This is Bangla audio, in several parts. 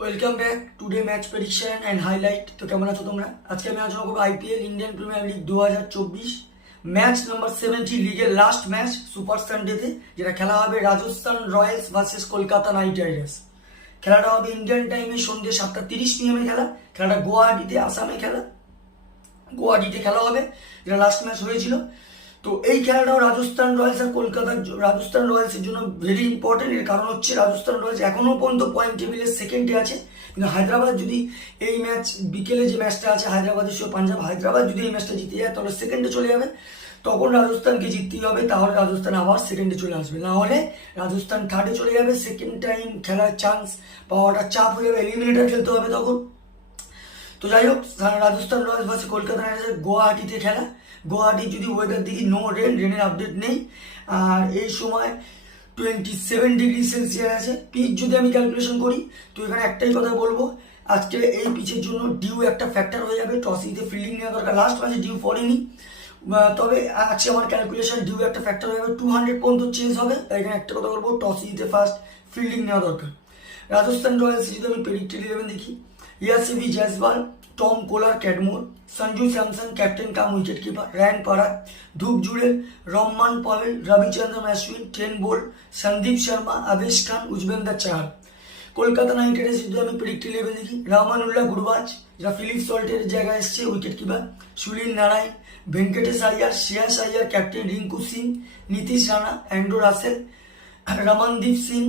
Welcome back today match prediction and highlight. তো কেমন আছো তোমরা? আজকে আমি আলোচনা করবো IPL Indian premier league 2024 match number 70 লিগের লাস্ট ম্যাচ সুপার সানডেতে, যেটা খেলা হবে Rajasthan Royals versus Kolkata Knight Riders. খেলাটা হবে ইন্ডিয়ান টাইমে সন্ধ্যে 7:30 PM খেলা। খেলাটা গুয়াহাটিতে, আসামে গুয়াহাটিতে খেলা হবে, যেটা লাস্ট ম্যাচ হয়েছিল। তো এই খেলাটাও রাজস্থান রয়্যালস আর রাজস্থান রয়্যালসের জন্য ভেরি ইম্পর্টেন্ট। এর কারণ হচ্ছে রাজস্থান রয়্যালস এখনো পর্যন্ত পয়েন্ট টেবিলের সেকেন্ডে আছে, কিন্তু হায়দ্রাবাদ যদি এই ম্যাচ বিকেলে যে ম্যাচটা আছে হায়দ্রাবাদের সঙ্গে পাঞ্জাব, হায়দ্রাবাদ যদি এই ম্যাচটা জিতে যায় তাহলে সেকেন্ডে চলে যাবে। তখন রাজস্থানকে জিততেই হবে, তাহলে রাজস্থান আবার সেকেন্ডে চলে আসবে। না হলে রাজস্থান থার্ডে চলে যাবে। সেকেন্ড টাইম খেলার চান্স পাওয়াটা চাপ হয়ে যাবে, এলিমিনেটর খেলতে হবে তখন। তো যাই হোক, Rajasthan Royals versus Kolkata Knight Riders গুয়াহাটিতে খেলা। গুয়াহাটি যদি ওয়েদার দেখি নো রেনের আপডেট নেই, আর এই সময় 27°C আছে। পিচ যদি আমি ক্যালকুলেশন করি, তো এখানে একটাই কথা বলবো, আজকে এই পিচের জন্য ডিউ একটা ফ্যাক্টর হয়ে যাবে। টস জিতে ফিল্ডিং নেওয়া দরকার, লাস্ট ম্যাচে ডিউ পড়েনি, তবে আজকে আমার ক্যালকুলেশন ডিউ একটা ফ্যাক্টর হয়ে যাবে। 200 পর্যন্ত চেঞ্জ হবে, তাই এখানে একটা কথা বলবো, টস জিতে ফার্স্ট ফিল্ডিং নেওয়া দরকার। রাজস্থান রয়্যালস যদি আমি প্রেডিক্টেড 11 দেখি, ইয়াসিবি জয়সওয়াল, টম কোলার ক্যাডমোর, সঞ্জু স্যামসন ক্যাপ্টেন কাম উইকেট কিপার, রায়ান পারাগ, ধূপ জুড়েল, রহমান পাভেল, রবিচন্দ্রন অশ্বিন, টেন বোল্ট, সন্দীপ শর্মা, আবেশ খান, উজবেন্দ্র চাহাল। কলকাতা নাইট রাইডার্স যদি আমি প্রেডিক্টেড 11 দেখি, রহমানুল্লাহ গুরবাজ, যেটা ফিলিপ সল্টের জায়গায় এসছে wicket keeper, Sunil Narine, Venkatesh Iyer, Shreyas Iyer, captain Rinku Singh, Nitish Rana, Andre Russell, Ramandeep Singh,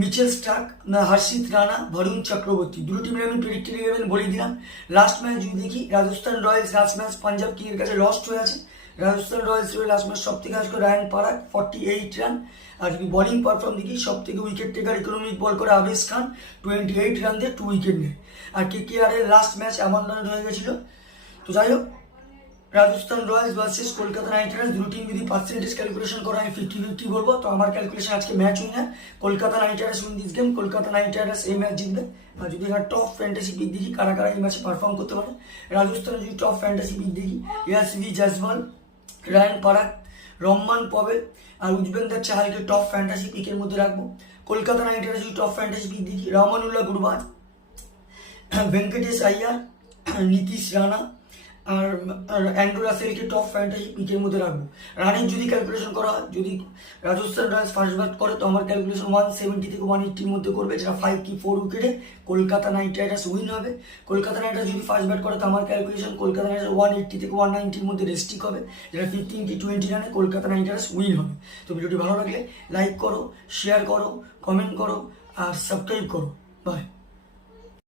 Mitchell Starc, Harshit Rana, Varun Chakravarthy. দুটো টিমের আমি প্রেডিক্টেড 11 বলে দিলাম। লাস্ট ম্যাচ যদি দেখি, Rajasthan Royals last match Punjab কিংয়ের কাছে লস্ট হয়ে আছে। রাজস্থান রয়্যালস লাস্ট ম্যাচ সব থেকে আজকে রায়ান পারাগ 48 রান। আর যদি বোলিং পারফর্ম দেখি, সব থেকে উইকেট টেকার ইকোনমিক বল করে আবেশ খান 28 রান দিয়ে 2 উইকেট নেয়। আর KKR এর লাস্ট ম্যাচ অ্যাবান্ডন হয়ে গেছিল। তো যাই হোক, Rajasthan Royals versus Kolkata Knight Riders, দুটো টিম যদি পার্সেন্টেজ ক্যালকুলেশন করা আমি 50-50 বলবো। তো আমার ক্যালকুলেশন আজকে match winner Kolkata Knight Riders win this game. Kolkata Knight Riders এই ম্যাচ জিতবে। আর যদি এখানে টপ ফ্যান্টাসি পিক দেখি, কারা কারা এই ম্যাচে পারফর্ম করতে পারে, রাজস্থানে যদি টপ ফ্যান্টাসি পিক দেখি, ইয়াসিবি জয়সওয়াল, রায়ান পারাগ, রহমান পাভেল আর উজবেন্দ্র চাহালকে টপ ফ্যান্টাসি পিকের মধ্যে রাখবো। কলকাতা নাইট রাইডার্স যদি টপ ফ্যান্টাসি পিক দেখি, রহমানুল্লাহ গুরবাজ, ভেঙ্কটেশ আয়ার, নীতিশ রানা আর অ্যান্ড্রু রাসেলকে টপ ফ্যান্টাসি পিকের মধ্যে রাখবো। রানের যদি ক্যালকুলেশন করা হয়, যদি রাজস্থান রয়্যালস ফার্স্ট ব্যাট করে, তো আমার ক্যালকুলেশন 170 থেকে 180-র মধ্যে করবে, যেটা 5 কি 4 উইকেটে কলকাতা নাইট রাইডার্স উইন হবে। কলকাতা নাইট রাইডার্স যদি ফার্স্ট ব্যাট করে, তো আমার ক্যালকুলেশন কলকাতা নাইট রাইডার্স 180 থেকে 190-র মধ্যে রেস্টিক হবে, যেটা 15 কি 20 রানে কলকাতা নাইট রাইডার্স উইন হবে। তো ভিডিওটি ভালো লাগলে লাইক করো, শেয়ার করো, কমেন্ট করো আর সাবস্ক্রাইব করো। বাই।